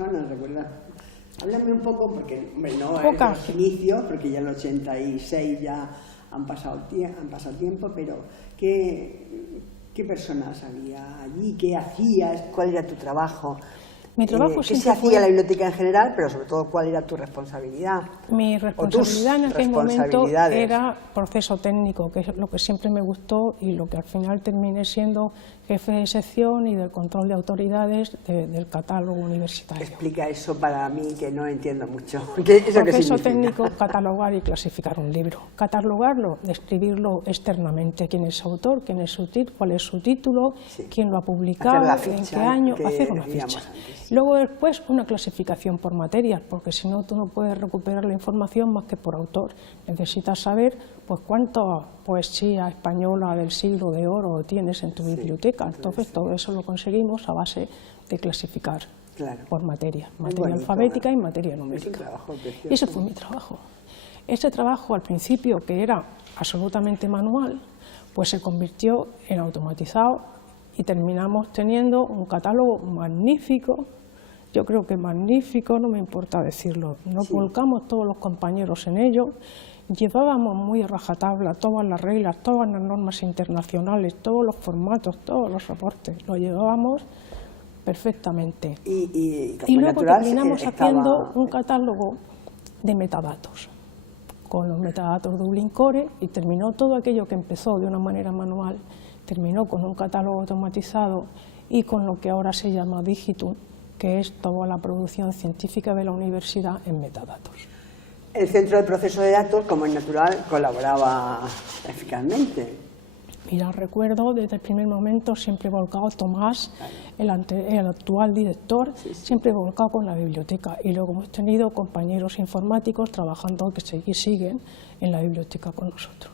personas, ¿recuerdas? Háblame un poco, porque no es los inicios, porque ya en el 86 ya han pasado tiempo, pero ¿qué personas había allí? ¿Qué hacías? ¿Cuál era tu trabajo? Mi trabajo ¿Qué se hacía en la biblioteca en general, pero sobre todo cuál era tu responsabilidad? Mi responsabilidad en aquel momento era proceso técnico, que es lo que siempre me gustó y lo que al final terminé siendo jefe de sección y del control de autoridades del catálogo universitario. Explica eso para mí, que no entiendo mucho. Proceso técnico, catalogar y clasificar un libro. Catalogarlo, describirlo externamente, quién es su autor, quién es cuál es su título, quién lo ha publicado, en qué año, hacer una ficha. Luego después una clasificación por materias, porque si no tú no puedes recuperar la información más que por autor. Necesitas saber pues cuánta poesía española del siglo de oro tienes en tu biblioteca. Entonces todo eso lo conseguimos a base de clasificar por materia alfabética y materia numérica. Y ese fue mi trabajo. Ese trabajo al principio, que era absolutamente manual, pues se convirtió en automatizado y terminamos teniendo un catálogo magnífico. Yo creo que magnífico, no me importa decirlo. Nos volcamos todos los compañeros en ello. Llevábamos muy a rajatabla todas las reglas, todas las normas internacionales, todos los formatos, todos los reportes. Lo llevábamos perfectamente. Y luego terminamos haciendo un catálogo de metadatos, con los metadatos de Dublin Core, y terminó todo aquello que empezó de una manera manual, terminó con un catálogo automatizado y con lo que ahora se llama Digitum, que es toda la producción científica de la universidad en metadatos. El Centro de Proceso de Datos, como es natural, colaboraba eficazmente. Mira, recuerdo desde el primer momento siempre volcado Tomás, el actual director, siempre volcado con la biblioteca, y luego hemos tenido compañeros informáticos trabajando que siguen en la biblioteca con nosotros.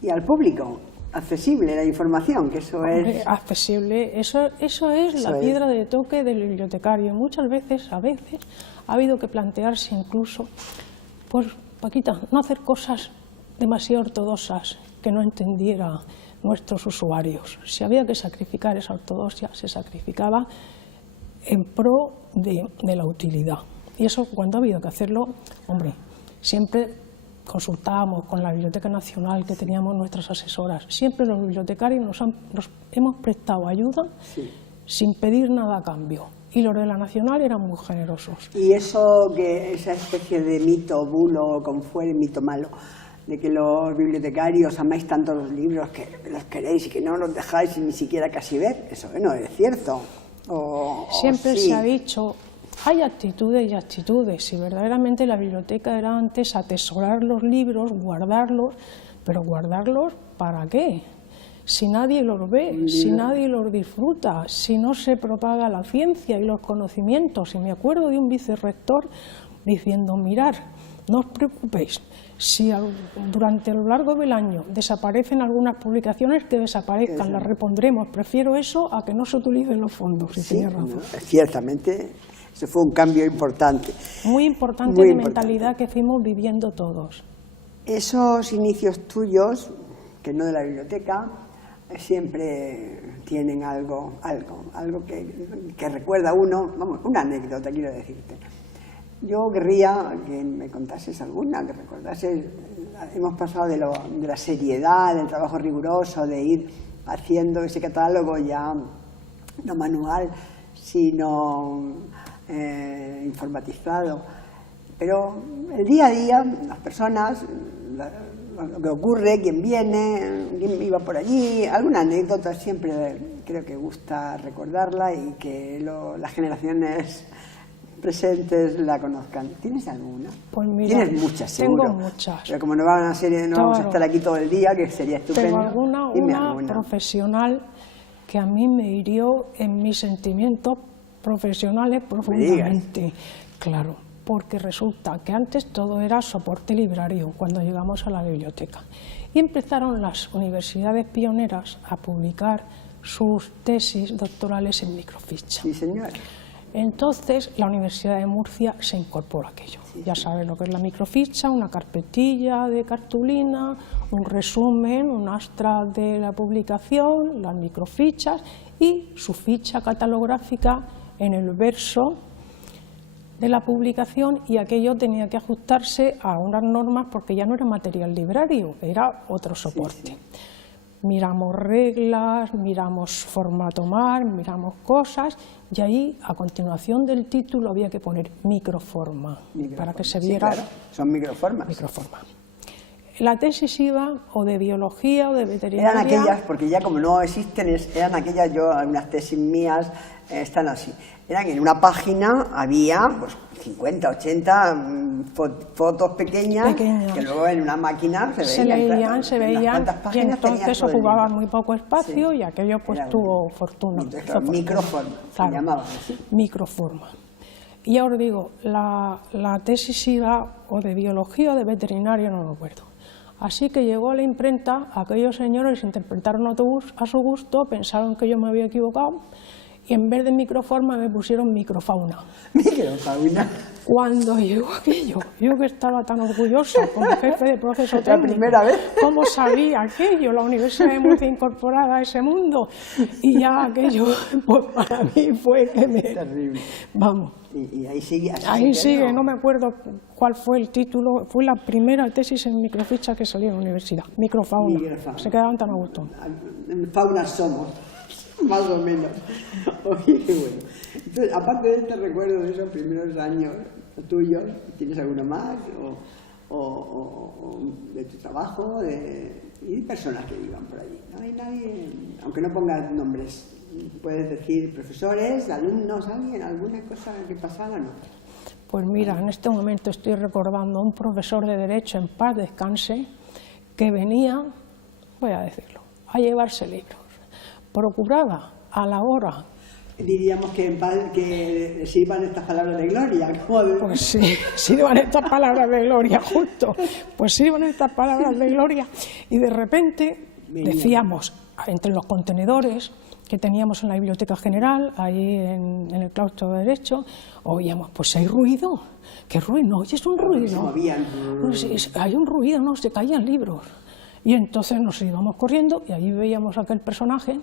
Y al público, accesible la información, que eso es... Accesible, eso es la piedra de toque del bibliotecario. Muchas veces, ha habido que plantearse incluso, pues Paquita, no hacer cosas demasiado ortodoxas que no entendiera nuestros usuarios. Si había que sacrificar esa ortodoxia, se sacrificaba en pro de la utilidad. Y eso, cuando ha habido que hacerlo, hombre, siempre consultábamos con la Biblioteca Nacional, que teníamos nuestras asesoras. Siempre los bibliotecarios nos hemos prestado ayuda sin pedir nada a cambio. Y los de la Nacional eran muy generosos. Y eso, esa especie de mito, bulo, como fuere, mito malo, de que los bibliotecarios amáis tanto los libros que los queréis y que no los dejáis ni siquiera casi ver, eso no es cierto. Siempre se ha dicho, hay actitudes y actitudes. Si verdaderamente la biblioteca era antes atesorar los libros, guardarlos, pero ¿guardarlos para qué? Si nadie los ve, si nadie los disfruta, si no se propaga la ciencia y los conocimientos. Y me acuerdo de un vicerrector diciendo, mirad, no os preocupéis, si durante lo largo del año desaparecen algunas publicaciones, que desaparezcan, las repondremos. Prefiero eso a que no se utilicen los fondos. Sí, ciertamente, eso fue un cambio importante. Muy importante de mentalidad que fuimos viviendo todos. Esos inicios tuyos, que no de la biblioteca, siempre tienen algo que recuerda a uno, vamos, una anécdota quiero decirte. Yo querría que me contases alguna, que recordases, hemos pasado de la seriedad, del trabajo riguroso, de ir haciendo ese catálogo ya no manual, sino informatizado. Pero el día a día, las personas, lo que ocurre, quién viene, quién iba por allí, alguna anécdota siempre creo que gusta recordarla y que las generaciones presentes la conozcan. ¿Tienes alguna? Pues mira, tienes muchas, seguro. Tengo muchas. Pero como no vamos a estar aquí todo el día, que sería estupendo. Tengo una profesional que a mí me hirió en mis sentimientos profesionales profundamente. Claro, porque resulta que antes todo era soporte librario cuando llegamos a la biblioteca. Y empezaron las universidades pioneras a publicar sus tesis doctorales en microficha. Sí, señor. Entonces la Universidad de Murcia se incorpora a aquello. Ya sabes lo que es la microficha, una carpetilla de cartulina, un resumen, un abstract de la publicación, las microfichas y su ficha catalográfica en el verso de la publicación y aquello tenía que ajustarse a unas normas porque ya no era material librario, era otro soporte. Sí, sí. Miramos reglas, miramos formato MAR, miramos cosas y ahí a continuación del título había que poner microforma para que se viera. Sí, claro. Son microformas. Microforma. La tesis iba o de biología o de veterinaria. Eran aquellas, porque ya como no existen, eran aquellas, yo, algunas tesis mías están así. Eran en una página, había pues 50, 80 fotos pequeñas, que luego en una máquina se veían, y entonces ocupaban muy poco espacio, sí, y aquello pues tuvo fortuna. Microforma, claro, se llamaba así. Microforma. Y ahora digo, la tesis iba o de biología o de veterinaria, no me acuerdo. Así que llegó a la imprenta, aquellos señores interpretaron a su gusto, pensaron que yo me había equivocado, y en vez de microforma me pusieron microfauna. Microfauna. Cuando llegó aquello, yo que estaba tan orgullosa como jefe de proceso técnico, la primera vez, ¿cómo sabía aquello? La Universidad de Murcia incorporada a ese mundo, y ya aquello, pues para mí fue que me... Terrible. Vamos. Y ahí sigue. Ahí sigue, no me acuerdo cuál fue el título, fue la primera tesis en microficha que salió en la universidad, microfauna. Se quedaban tan a gusto. Faunas somos. Más o menos. Oye, qué bueno. Entonces, aparte de este recuerdo de esos primeros años tuyos, ¿tienes alguno más? O de tu trabajo, y personas que vivan por allí. No hay nadie, aunque no pongas nombres, puedes decir profesores, alumnos, alguien, alguna cosa que pasara, ¿no? Pues mira, en este momento estoy recordando a un profesor de Derecho, en paz descanse, que venía, voy a decirlo, a llevarse libros. Procuraba a la hora. Diríamos que sirvan estas palabras de gloria. Pues sí, sirvan estas palabras de gloria, justo. Pues sirvan estas palabras de gloria. Y de repente decíamos, entre los contenedores que teníamos en la Biblioteca General, ahí en el claustro de Derecho, oíamos, pues hay ruido. ¿Qué ruido? No, es un ruido. Hay un ruido, no, se caían libros. Y entonces nos íbamos corriendo y allí veíamos a aquel personaje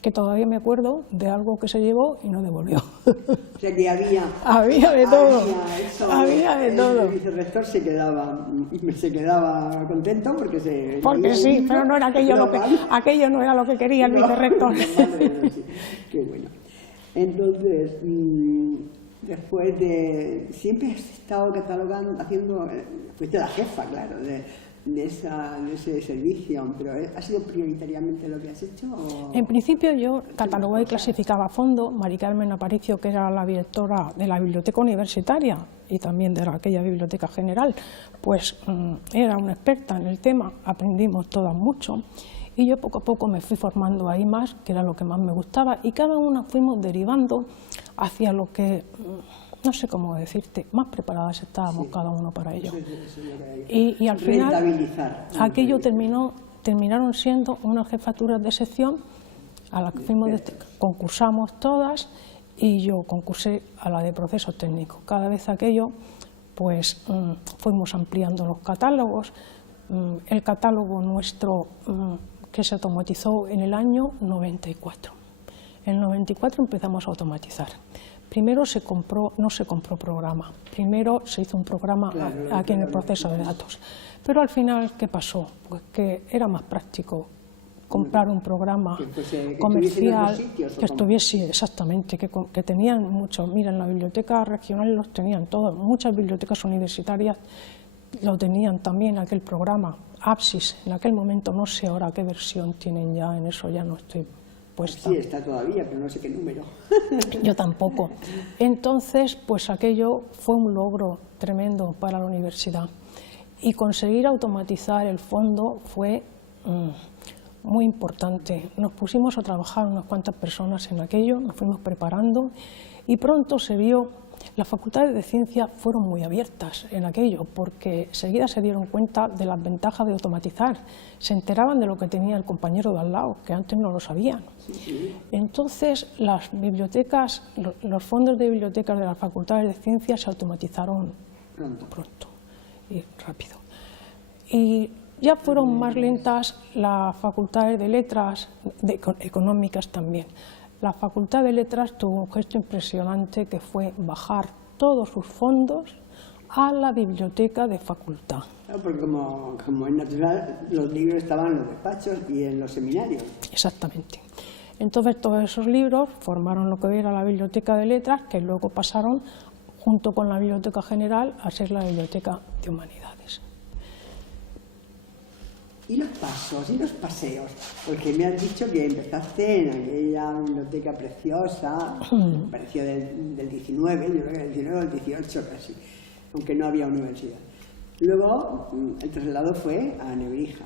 que todavía me acuerdo de algo que se llevó y no devolvió. O sea que había de todo. Había de todo. El vicerrector se quedaba contento porque sí, pero no era aquello no era lo que quería el vicerrector. Qué bueno. Entonces, después de... Siempre has estado catalogando, fuiste la jefa, claro, de ese servicio, pero ¿ha sido prioritariamente lo que has hecho? ¿O? En principio yo catalogaba y clasificaba a fondo. Mari Carmen Aparicio, que era la directora de la biblioteca universitaria y también de aquella biblioteca general, pues era una experta en el tema, aprendimos todas mucho y yo poco a poco me fui formando ahí más, que era lo que más me gustaba, y cada una fuimos derivando hacia lo que... no sé cómo decirte, más preparadas estábamos cada uno para ello. Y al final, aquello terminaron siendo unas jefaturas de sección a las que concursamos todas, y yo concursé a la de procesos técnicos. Cada vez aquello, pues fuimos ampliando los catálogos. El catálogo nuestro que se automatizó en el año 94. En el 94 empezamos a automatizar. Primero no se compró programa, primero se hizo un programa aquí en el proceso de datos. Pero al final, ¿qué pasó? Pues que era más práctico comprar un programa comercial que estuviese, exactamente, que tenían muchos. Mira, en la biblioteca regional los tenían todos, muchas bibliotecas universitarias lo tenían también, aquel programa, Apsis, en aquel momento, no sé ahora qué versión tienen ya, en eso ya no estoy puesta. Sí, está todavía, pero no sé qué número. Yo tampoco. Entonces, pues aquello fue un logro tremendo para la universidad. Y conseguir automatizar el fondo fue muy importante. Nos pusimos a trabajar unas cuantas personas en aquello, nos fuimos preparando y pronto se vio. Las facultades de ciencia fueron muy abiertas en aquello porque enseguida se dieron cuenta de las ventajas de automatizar, se enteraban de lo que tenía el compañero de al lado, que antes no lo sabían. Entonces las bibliotecas, los fondos de bibliotecas de las facultades de ciencia se automatizaron pronto y rápido. Y ya fueron más lentas las facultades de letras, económicas también. la Facultad de Letras tuvo un gesto impresionante que fue bajar todos sus fondos a la biblioteca de facultad. Claro, porque como es natural, los libros estaban en los despachos y en los seminarios. Exactamente. Entonces todos esos libros formaron lo que era la Biblioteca de Letras, que luego pasaron, junto con la Biblioteca General, a ser la Biblioteca de Humanidades. ¿Y los pasos y los paseos? Porque me has dicho que empezaste en aquella biblioteca preciosa, pareció del 19, yo creo que del 19 al 18 casi, aunque no había universidad. Luego el traslado fue a Nebrija.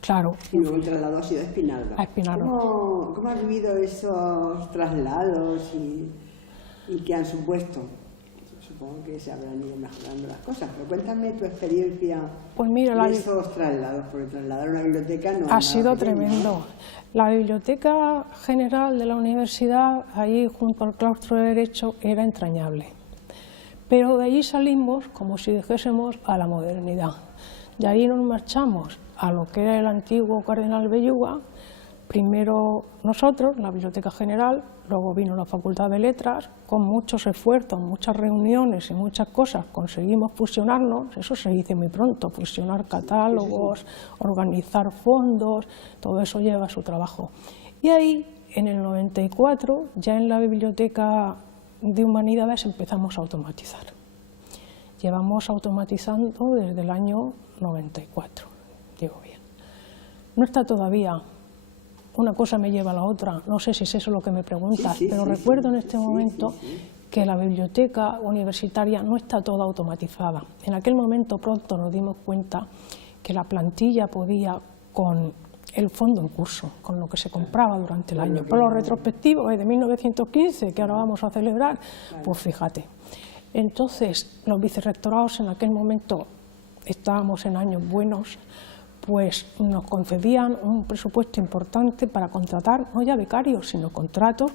Claro. Y luego el traslado ha sido a Espinardo. A Espinardo. ¿Cómo has vivido esos traslados y qué han supuesto? Supongo que se habrán ido mejorando las cosas, pero cuéntame tu experiencia de esos traslados, porque trasladar una biblioteca no ha sido tremendo. La Biblioteca General de la Universidad, ahí junto al claustro de Derecho, era entrañable. Pero de allí salimos como si dijésemos a la modernidad. De ahí nos marchamos a lo que era el antiguo Cardenal Belluga, primero nosotros, la Biblioteca General, luego vino la Facultad de Letras, con muchos esfuerzos, muchas reuniones y muchas cosas conseguimos fusionarnos, eso se dice muy pronto, fusionar catálogos, organizar fondos, todo eso lleva su trabajo. Y ahí, en el 94, ya en la Biblioteca de Humanidades empezamos a automatizar. Llevamos automatizando desde el año 94, digo bien. No está todavía. Una cosa me lleva a la otra, no sé si es eso lo que me preguntas, pero recuerdo en este momento que la biblioteca universitaria no está toda automatizada. En aquel momento pronto nos dimos cuenta que la plantilla podía, con el fondo en curso, con lo que se compraba durante el año. Por los retrospectivos de 1915, que ahora vamos a celebrar, pues fíjate. Entonces, los vicerrectorados en aquel momento, estábamos en años buenos, pues nos concedían un presupuesto importante para contratar, no ya becarios, sino contratos.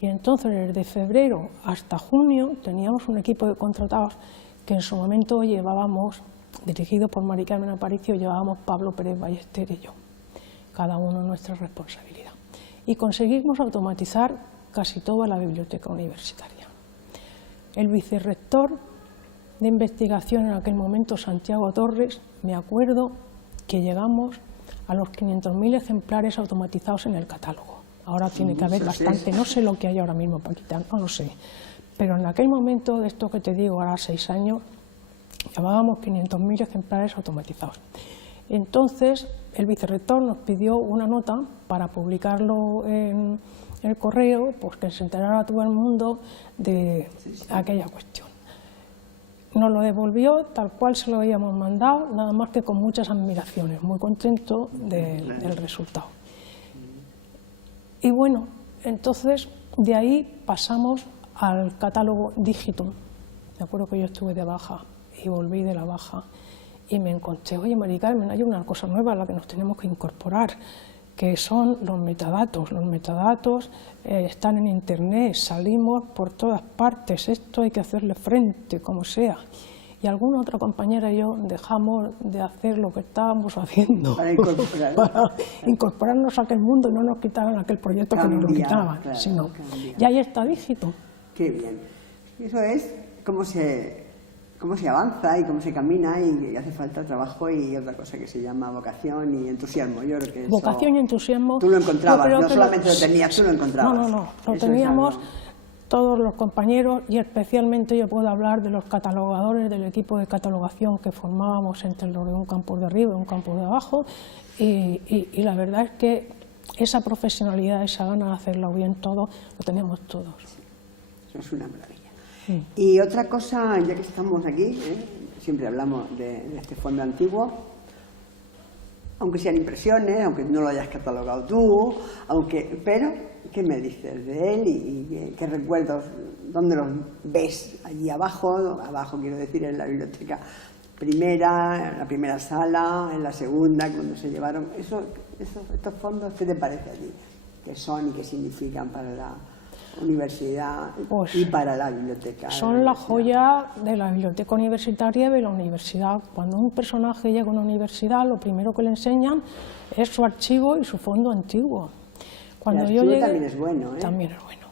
Y entonces, desde febrero hasta junio, teníamos un equipo de contratados que en su momento llevábamos, dirigido por Mari Carmen Aparicio, llevábamos Pablo Pérez Ballester y yo, cada uno nuestra responsabilidad. Y conseguimos automatizar casi toda la biblioteca universitaria. El vicerrector de investigación en aquel momento, Santiago Torres, me acuerdo que llegamos a los 500.000 ejemplares automatizados en el catálogo. Ahora tiene que haber bastante, no sé lo que hay ahora mismo, Paquita, no lo sé. Pero en aquel momento, de esto que te digo, ahora 6 años, llevábamos 500.000 ejemplares automatizados. Entonces, el vicerrector nos pidió una nota para publicarlo en el correo, pues que se enterara todo el mundo de aquella cuestión. Nos lo devolvió tal cual se lo habíamos mandado, nada más que con muchas admiraciones, muy contento del resultado. Y bueno, entonces de ahí pasamos al catálogo Digitum. Me acuerdo que yo estuve de baja y volví de la baja y me encontré, oye Mari Carmen, hay una cosa nueva a la que nos tenemos que incorporar, que son los metadatos. Los metadatos están en internet, salimos por todas partes, esto hay que hacerle frente, como sea. Y alguna otra compañera y yo dejamos de hacer lo que estábamos haciendo para incorporarnos a aquel mundo y no nos quitaran aquel proyecto que nos lo quitaban, sino y ahí está Digitum. Qué bien. Eso es cómo se avanza y cómo se camina, y hace falta trabajo y otra cosa que se llama vocación y entusiasmo. Yo creo que vocación y entusiasmo. Tú lo encontrabas, no solamente lo tenías, tú lo encontrabas. No, lo teníamos todos los compañeros, y especialmente yo puedo hablar de los catalogadores del equipo de catalogación que formábamos entre los de un campus de arriba y un campus de abajo, y la verdad es que esa profesionalidad, esa gana de hacerlo bien todo, lo teníamos todos. Eso es una maravilla. Y otra cosa, ya que estamos aquí, siempre hablamos de este fondo antiguo, aunque sean impresiones, aunque no lo hayas catalogado tú, pero ¿qué me dices de él y qué recuerdos, dónde los ves? Allí abajo quiero decir, en la biblioteca primera, en la primera sala, en la segunda, cuando se llevaron estos fondos, ¿qué te parece a ti? ¿Qué son y qué significan para la universidad y para la biblioteca? Son la joya de la biblioteca universitaria y de la universidad. Cuando un personaje llega a una universidad, lo primero que le enseñan es su archivo y su fondo antiguo. Cuando yo llegué, también es bueno, ¿eh? También es bueno.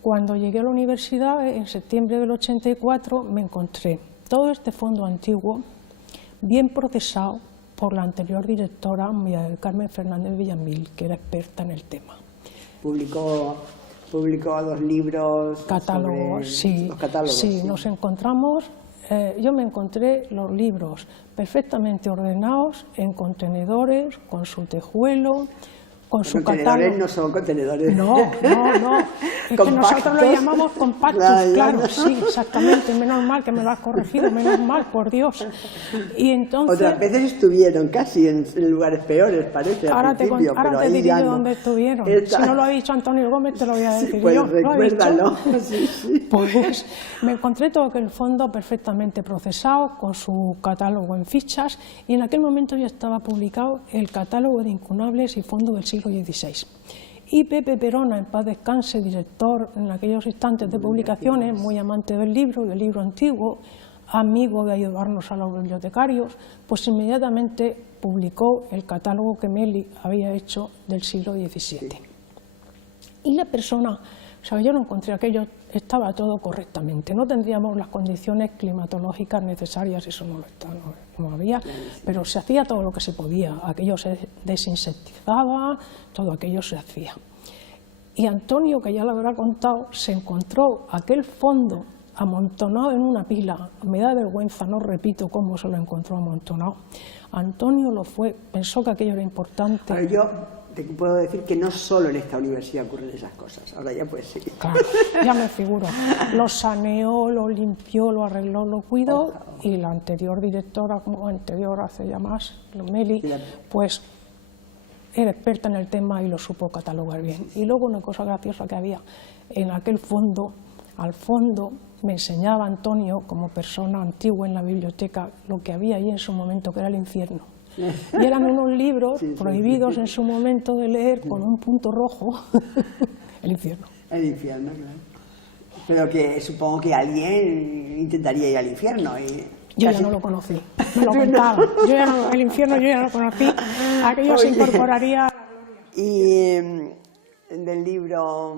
Cuando llegué a la universidad, en septiembre del 84, me encontré todo este fondo antiguo bien procesado por la anterior directora, María del Carmen Fernández Villamil, que era experta en el tema. Publicó 2 libros. Catálogos, sí. Los catálogos. Sí, nos encontramos, yo me encontré los libros perfectamente ordenados en contenedores, con su tejuelo, con su catálogo. No son contenedores. No. Es que nosotros lo llamamos compactos, claro, sí, exactamente. Menos mal que me lo has corregido, menos mal, por Dios. Y entonces, otras veces estuvieron casi en lugares peores, parece. Ahora te diré yo dónde estuvieron. Si no lo ha dicho Antonio Gómez, te lo voy a decir pues yo. Recuérdalo. Sí. Pues me encontré todo aquel fondo perfectamente procesado, con su catálogo en fichas, y en aquel momento ya estaba publicado el catálogo de incunables y fondo del siglo XVI. Y Pepe Perona, en paz descanse, director en aquellos instantes de publicaciones, muy amante del libro antiguo, amigo de ayudarnos a los bibliotecarios, pues inmediatamente publicó el catálogo que Meli había hecho del siglo XVII. Y la persona, o sea, yo no encontré aquello, estaba todo correctamente, no tendríamos las condiciones climatológicas necesarias, eso no había, pero se hacía todo lo que se podía, aquello se desinsectizaba, todo aquello se hacía. Y Antonio, que ya lo habrá contado, se encontró aquel fondo amontonado en una pila. Me da vergüenza, no repito cómo se lo encontró amontonado. Antonio pensó que aquello era importante. Pero yo te puedo decir que no solo en esta universidad ocurren esas cosas, ahora ya puedes seguir. Claro, ya me figuro. Lo saneó, lo limpió, lo arregló, lo cuidó, y la anterior directora, como anterior hace ya más, Meli, pues era experta en el tema y lo supo catalogar bien. Y luego una cosa graciosa que había en aquel fondo, al fondo me enseñaba Antonio, como persona antigua en la biblioteca, lo que había ahí en su momento, que era el infierno. Y eran unos libros prohibidos en su momento de leer, con un punto rojo. El infierno. El infierno, claro. Pero que supongo que alguien intentaría ir al infierno. Yo ya no lo conocí, me lo contaba. El infierno yo ya no lo conocí, aquello se incorporaría a la gloria. Y del libro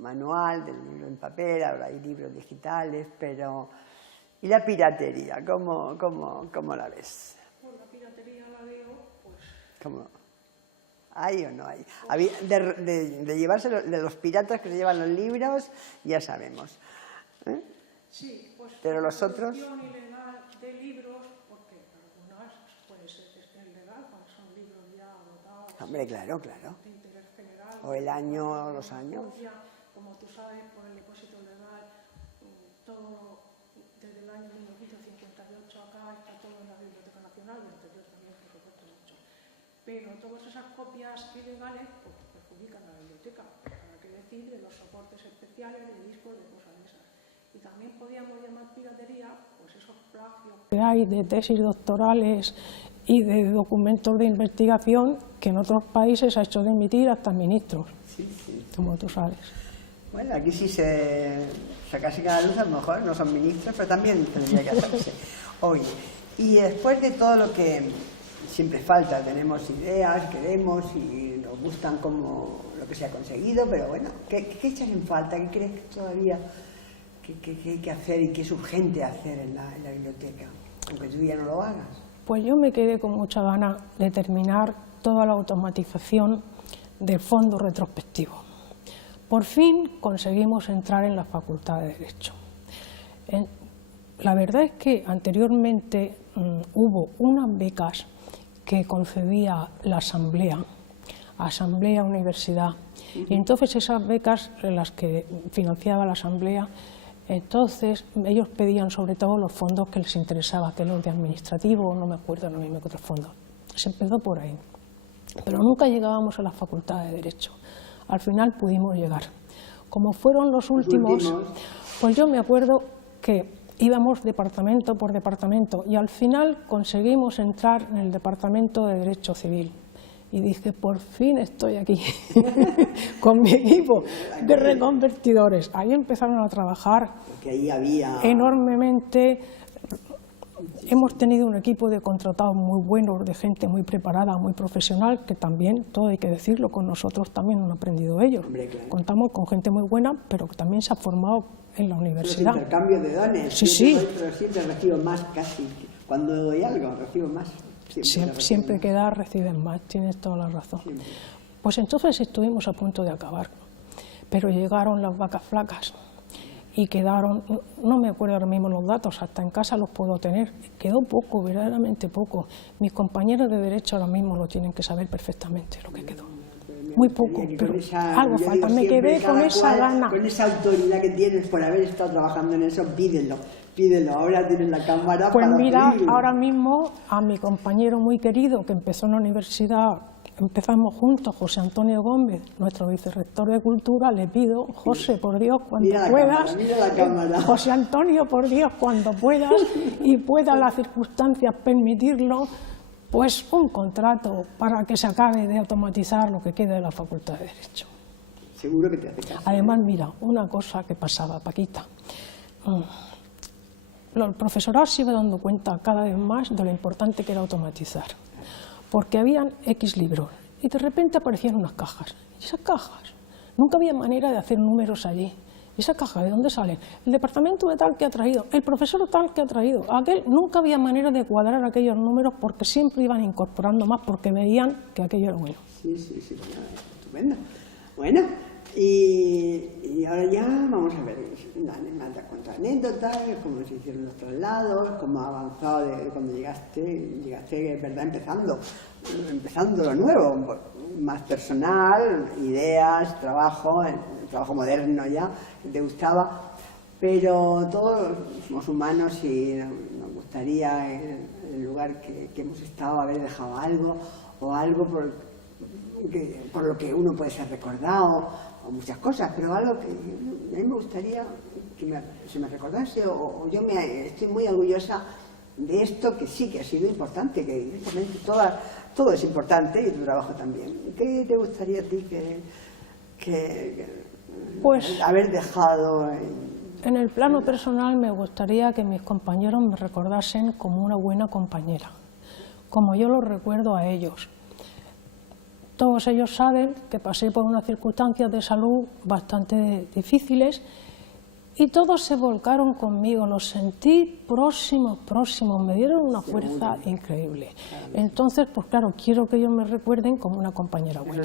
manual, del libro en papel, ahora hay libros digitales, pero... ¿Y la piratería? ¿Cómo la ves? Pues la piratería la veo, pues... ¿Cómo? ¿Hay o no hay? De llevarse de los piratas que se llevan los libros, ya sabemos. Sí, pues... Pero los otros... de libros, porque algunas puede ser que estén legal, cuando son libros ya agotados. Hombre, claro. De interés general. O el año o los años. Como tú sabes, por el depósito legal, todo desde el año 1958 acá está todo en la Biblioteca Nacional, y anterior también, por supuesto, mucho. Pero todas esas copias ilegales pues, perjudican a la biblioteca, para qué decir de los soportes especiales, de discos, de cosas de esas. Y también podíamos llamar piratería pues esos plagios que hay de tesis doctorales y de documentos de investigación que en otros países ha hecho de emitir hasta ministros, como tú sabes. Bueno, aquí si se sacase cada luz, a lo mejor no son ministros, pero también tendría que hacerse. Oye, y después de todo lo que siempre falta, tenemos ideas, queremos y nos gustan como lo que se ha conseguido, pero bueno, ¿qué echas en falta? ¿Qué crees que todavía que hay que hacer y que es urgente hacer en la biblioteca, aunque tú ya no lo hagas? Pues yo me quedé con mucha gana de terminar toda la automatización del fondo retrospectivo. Por fin conseguimos entrar en la Facultad de Derecho. La verdad es que anteriormente hubo unas becas que concedía la Asamblea Universidad, y entonces esas becas, las que financiaba la Asamblea, entonces ellos pedían sobre todo los fondos que les interesaba, que los de administrativo, no me acuerdo no mismo que otros fondos. Se empezó por ahí, pero nunca llegábamos a la Facultad de Derecho. Al final pudimos llegar. Como fueron los últimos, pues yo me acuerdo que íbamos departamento por departamento y al final conseguimos entrar en el Departamento de Derecho Civil. Y dije, por fin estoy aquí, con mi equipo de reconvertidores. Ahí empezaron a trabajar porque ahí había... enormemente Hemos tenido un equipo de contratados muy bueno, de gente muy preparada, muy profesional, que también, todo hay que decirlo, con nosotros también han aprendido ellos. Hombre, claro. Contamos con gente muy buena, pero que también se ha formado en la universidad. Los intercambios de dones. Sí, sí. Pero siempre recibo más casi. Cuando doy algo, recibo más. Siempre que das, recibes más, tienes toda la razón. Siempre. Pues entonces estuvimos a punto de acabar, pero llegaron las vacas flacas y quedaron, no me acuerdo ahora mismo los datos, hasta en casa los puedo tener, quedó poco, verdaderamente poco. Mis compañeros de Derecho ahora mismo lo tienen que saber perfectamente lo que quedó. Muy poco, pero algo falta, me quedé con esa gana. Con esa autoridad que tienes por haber estado trabajando en eso, pídelo, ahora tienes la cámara pues para mira, pedirlo. ahora mismo a mi compañero muy querido que empezó en la universidad, empezamos juntos, José Antonio Gómez, nuestro vicerrector de Cultura, le pido, José, por Dios, cuando puedas, mira la cámara. José Antonio, por Dios, cuando puedas y puedan las circunstancias permitirlo, pues un contrato para que se acabe de automatizar lo que queda de la Facultad de Derecho. Seguro que te hace caso. Además, mira, una cosa que pasaba, Paquita. El profesorado se iba dando cuenta cada vez más de lo importante que era automatizar. Porque habían X libros y de repente aparecían unas cajas. ¿Y esas cajas? Nunca había manera de hacer números allí. ¿Y esas cajas de dónde salen? El departamento de tal que ha traído, el profesor tal que ha traído, aquel. Nunca había manera de cuadrar aquellos números porque siempre iban incorporando más porque veían que aquello era bueno. Sí, bueno, estupendo. Bueno, y ahora ya vamos a ver, te cuento anécdotas, cómo se hicieron los traslados, cómo ha avanzado de cuando llegaste, ¿verdad? Empezando lo nuevo, más personal, ideas, trabajo moderno ya, que te gustaba, pero todos somos humanos y nos gustaría en el lugar que hemos estado haber dejado algo, o algo por lo que uno puede ser recordado, o muchas cosas, pero algo que a mí me gustaría que se me recordase, o yo estoy muy orgullosa de esto, que sí que ha sido importante, que evidentemente todo es importante y tu trabajo también. ¿Qué te gustaría a ti pues, haber dejado? En el plano personal me gustaría que mis compañeros me recordasen como una buena compañera, como yo los recuerdo a ellos. Todos ellos saben que pasé por unas circunstancias de salud bastante difíciles y todos se volcaron conmigo, los sentí próximos, me dieron una fuerza increíble. Entonces, pues claro, quiero que ellos me recuerden como una compañera buena.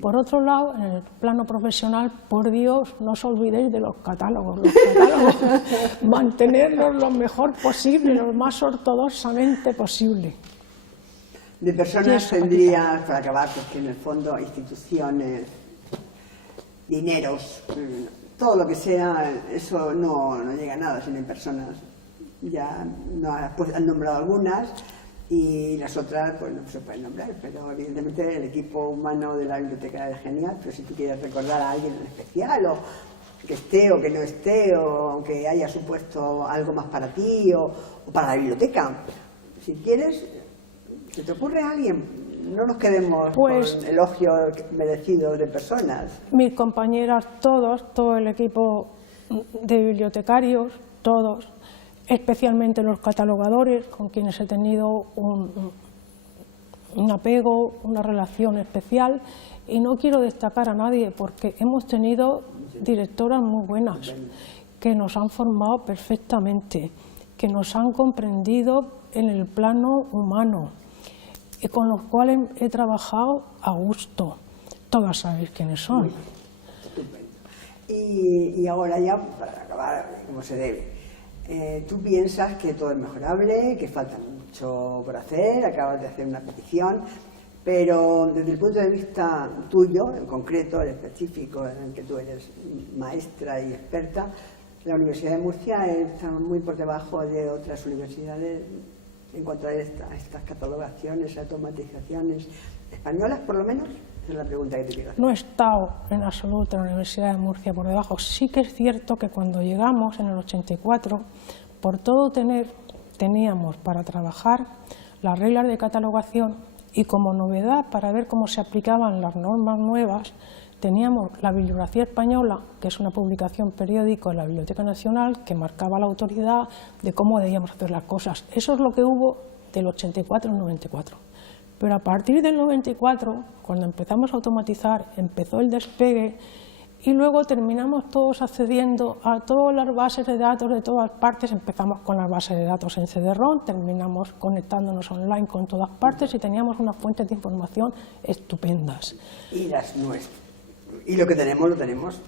Por otro lado, en el plano profesional, por Dios, no os olvidéis de los catálogos, mantenerlos lo mejor posible, lo más ortodoxamente posible. De personas tendrías, para acabar, porque en el fondo instituciones, dineros, todo lo que sea, eso no llega a nada sin en personas. Ya han nombrado algunas y las otras pues no se pueden nombrar, pero evidentemente el equipo humano de la biblioteca es genial, pero si tú quieres recordar a alguien en especial, o que esté o que no esté, o que haya supuesto algo más para ti o para la biblioteca, si quieres, ¿se te ocurre a alguien? No nos quedemos pues, con elogios merecidos de personas. Mis compañeras, todo el equipo de bibliotecarios, todos, especialmente los catalogadores, con quienes he tenido un apego, una relación especial, y no quiero destacar a nadie porque hemos tenido directoras muy buenas, que nos han formado perfectamente, que nos han comprendido en el plano humano, y con los cuales he trabajado a gusto. Todas sabéis quiénes son. Estupendo. Y ahora ya, para acabar como se debe, tú piensas que todo es mejorable, que falta mucho por hacer, acabas de hacer una petición, pero desde el punto de vista tuyo, en concreto, el específico, en el que tú eres maestra y experta, la Universidad de Murcia está muy por debajo de otras universidades en cuanto a estas catalogaciones, automatizaciones españolas, por lo menos. Esa es la pregunta que te quiero hacer. No he estado en absoluto en la Universidad de Murcia por debajo. Sí que es cierto que cuando llegamos en el 84, por todo teníamos para trabajar las reglas de catalogación y como novedad para ver cómo se aplicaban las normas nuevas, teníamos la Bibliografía Española, que es una publicación periódico de la Biblioteca Nacional que marcaba la autoridad de cómo debíamos hacer las cosas. Eso es lo que hubo del 84 al 94. Pero a partir del 94, cuando empezamos a automatizar, empezó el despegue y luego terminamos todos accediendo a todas las bases de datos de todas partes. Empezamos con las bases de datos en CD-ROM, terminamos conectándonos online con todas partes y teníamos unas fuentes de información estupendas. Y las nuestras. Y lo que tenemos, lo tenemos.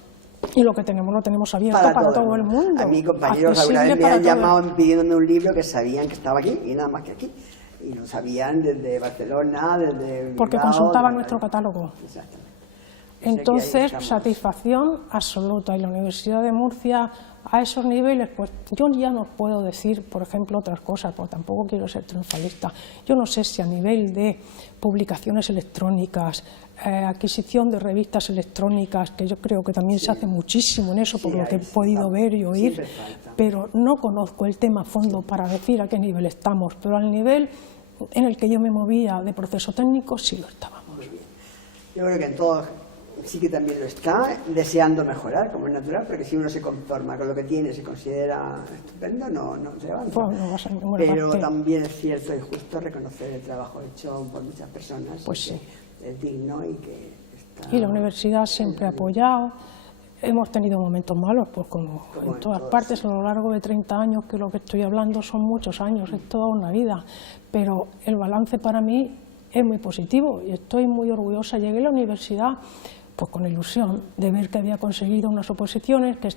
Y lo que tenemos lo tenemos abierto para todo el mundo. A mí compañeros alguna vez me han llamado pidiéndome un libro que sabían que estaba aquí y nada más que aquí. Y lo sabían desde Barcelona, desde Bilbao, porque consultaban nuestro catálogo. Exactamente. Entonces, satisfacción absoluta. Y la Universidad de Murcia, a esos niveles, pues yo ya no puedo decir, por ejemplo, otras cosas, porque tampoco quiero ser triunfalista. Yo no sé si a nivel de publicaciones electrónicas, adquisición de revistas electrónicas, que yo creo que también se hace muchísimo en eso, por lo que he podido ver y oír, pero no conozco el tema a fondo para decir a qué nivel estamos, pero al nivel en el que yo me movía de proceso técnico, sí lo estábamos. Muy bien. Yo creo que en todo sí que también lo está, deseando mejorar, como es natural, porque si uno se conforma con lo que tiene, se considera estupendo, no se avanza. Pues no vas a ninguna pero parte. También es cierto y justo reconocer el trabajo hecho por muchas personas, pues sí, es digno y que está... Y la universidad siempre ha apoyado. Hemos tenido momentos malos, pues como en todas partes, a lo largo de 30 años, que lo que estoy hablando son muchos años, es toda una vida, pero el balance para mí es muy positivo y estoy muy orgullosa. Llegué a la universidad pues con ilusión de ver que había conseguido unas oposiciones, que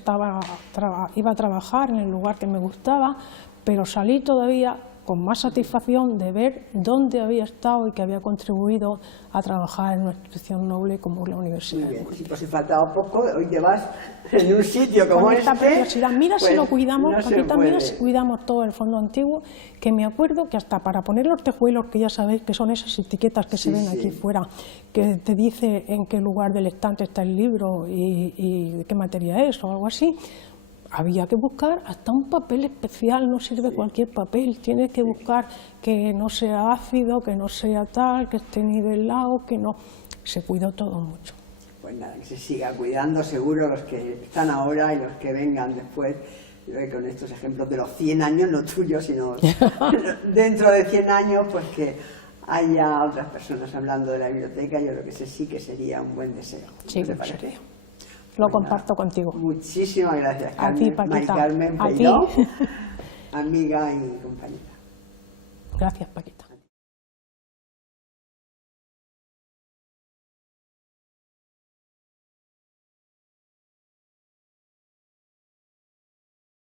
iba a trabajar en el lugar que me gustaba, pero salí todavía con más satisfacción de ver dónde había estado y que había contribuido a trabajar en una institución noble como la Universidad. Muy bien, pues si faltaba poco, hoy te vas en un sitio como esta preciosidad. Mira, pues, si lo cuidamos, no aquí también cuidamos todo el fondo antiguo, que me acuerdo que hasta para poner los tejuelos, que ya sabéis que son esas etiquetas que se ven aquí fuera, que te dice en qué lugar del estante está el libro y de qué materia es o algo así, había que buscar hasta un papel especial, no sirve cualquier papel, tienes que buscar que no sea ácido, que no sea tal, que esté nivelado, que no... Se cuidó todo mucho. Pues nada, que se siga cuidando, seguro los que están ahora y los que vengan después. Yo creo que con estos ejemplos de los 100 años, no tuyos, sino dentro de 100 años, pues que haya otras personas hablando de la biblioteca, yo creo que ese sí que sería un buen deseo. Sí, ¿te parece? Lo comparto contigo. Muchísimas gracias, Carmen. A ti, Paquita. Mari Carmen Peiró, amiga y compañera. Gracias, Paquita.